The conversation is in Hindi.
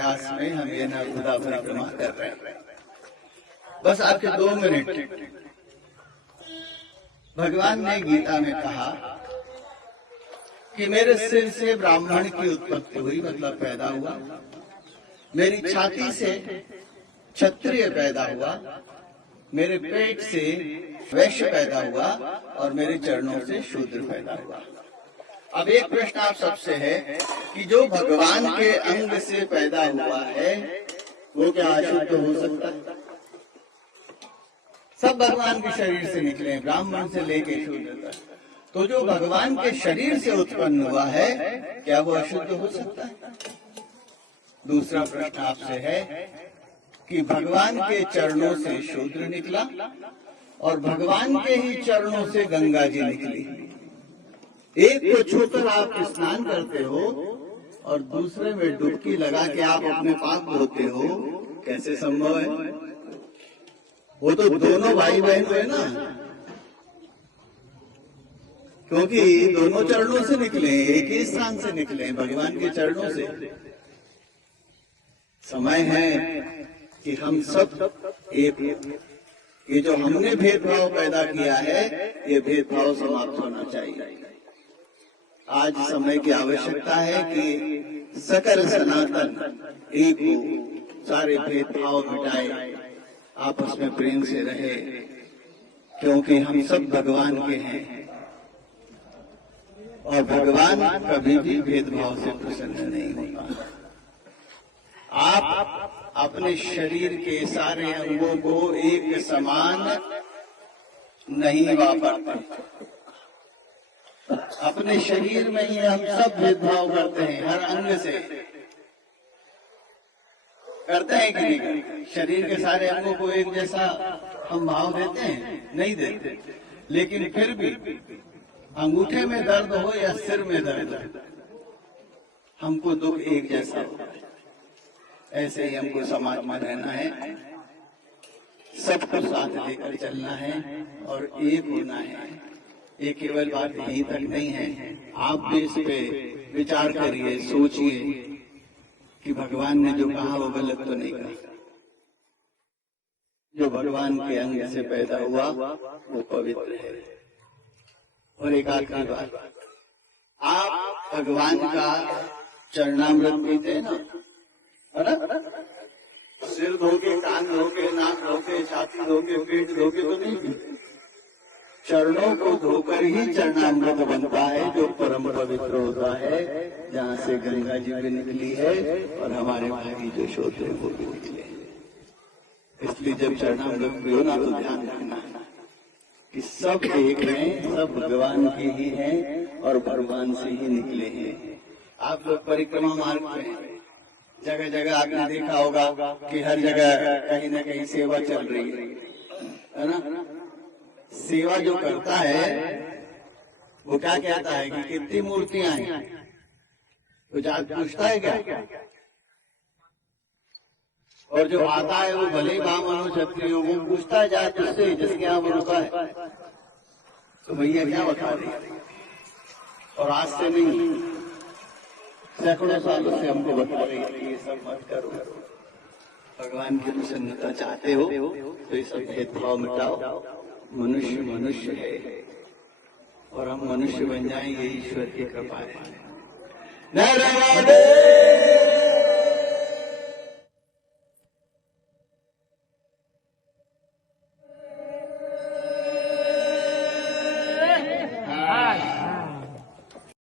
प्रयास में हम ये नर्मदा परिक्रमा कर रहे हैं। बस आपके 2 मिनट। भगवान ने गीता में कहा कि मेरे सिर से ब्राह्मण की उत्पत्ति हुई, मतलब पैदा हुआ। मेरी छाती से क्षत्रिय पैदा हुआ, मेरे पेट से वैश्य पैदा हुआ और मेरे चरणों से शूद्र पैदा हुआ। अब एक प्रश्न आप सबसे है कि जो भगवान के अंग से पैदा हुआ है वो क्या अशुद्ध हो सकता है? सब भगवान के शरीर से निकले, ब्राह्मण से लेके शूद्र तक। तो जो भगवान के शरीर से उत्पन्न हुआ है क्या वो अशुद्ध हो सकता है? दूसरा प्रश्न आपसे है कि भगवान के चरणों से शूद्र निकला और भगवान के ही चरणों से गंगा जी निकली। एक को छूकर आप स्नान करते हो और दूसरे में डुबकी लगा के आप अपने पाप धोते हो, कैसे संभव है? वो तो दोनों भाई बहन हुए ना, क्योंकि दोनों चरणों से निकले, एक ही स्थान से निकले, भगवान के चरणों से। समय है कि हम सब एक, ये जो हमने भेदभाव पैदा किया है ये भेदभाव समाप्त होना चाहिए। आज समय की आवश्यकता है कि सकल सनातन एक हो, सारे भेदभाव मिटाए, आपस में प्रेम से रहे, क्योंकि हम सब भगवान के हैं और भगवान कभी भी भेदभाव से प्रसन्न नहीं होता। आप अपने शरीर के सारे अंगों को एक समान नहीं वापरते। अपने शरीर में ही हम सब भेदभाव करते हैं, हर अंग से करते हैं कि नहीं? शरीर के सारे अंगों को एक जैसा हम भाव देते हैं? नहीं देते। लेकिन फिर भी अंगूठे में दर्द हो या सिर में दर्द हो, हमको दुख एक जैसा होता है। ऐसे ही हमको समाज में रहना है, सबको साथ लेकर चलना है और एक होना है। ये केवल बात यहीं तक नहीं है, आप भी इस पे विचार करिए, सोचिए कि भगवान ने जो कहा वो गलत तो नहीं कहा। जो भगवान के अंग से पैदा हुआ वो पवित्र है। और एक आखिरी बात, आप भगवान का चरणामृत पीते हैं ना, है ना? सिर धोके, कान धोके, नाक धोके, छाती धोके, पेट धोके तो नहीं पीते। चरणों को धोकर ही चरणामृत बनता है, जो परम पवित्र होता है, जहाँ से गंगा जी भी निकली है और हमारे भाई जो शोध है वो भी निकले। इसलिए जब चरणामृत पियो ना तो ध्यान रखना कि सब एक हैं, सब भगवान के ही हैं और भगवान से ही निकले हैं। आप लोग परिक्रमा मार्ग में जगह जगह आपने देखा होगा कि हर जगह कहीं न कहीं सेवा चल रही है ना? सेवा जो करता है वो क्या कहता है कि कितनी मूर्तियां हैं? तो जाके पूछता है क्या? और जो आता है वो भले ब्राह्मण क्षत्रिय हो, वो पूछता है जाके उससे जिसके यहाँ वो रुका है, तो भैया क्या बता रही? और आज से नहीं, सैकड़ों सालों से हमको बता रही है ये सब मत करो। भगवान की प्रसन्नता चाहते हो तो ये सब भेदभाव मिटाओ। मनुष्य मनुष्य है और हम मनुष्य बन जाएं, ये ईश्वर की कृपा है। नर्मदे